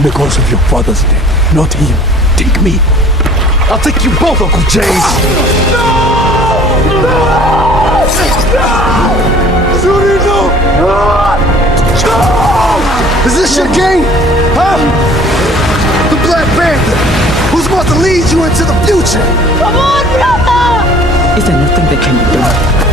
I'm the cause of your father's death, not him. Take me. I'll take you both, Uncle James. Is this your game? Huh? The Black Panther, who's about to lead you into the future. Come on, brother! Is there nothing that can be done?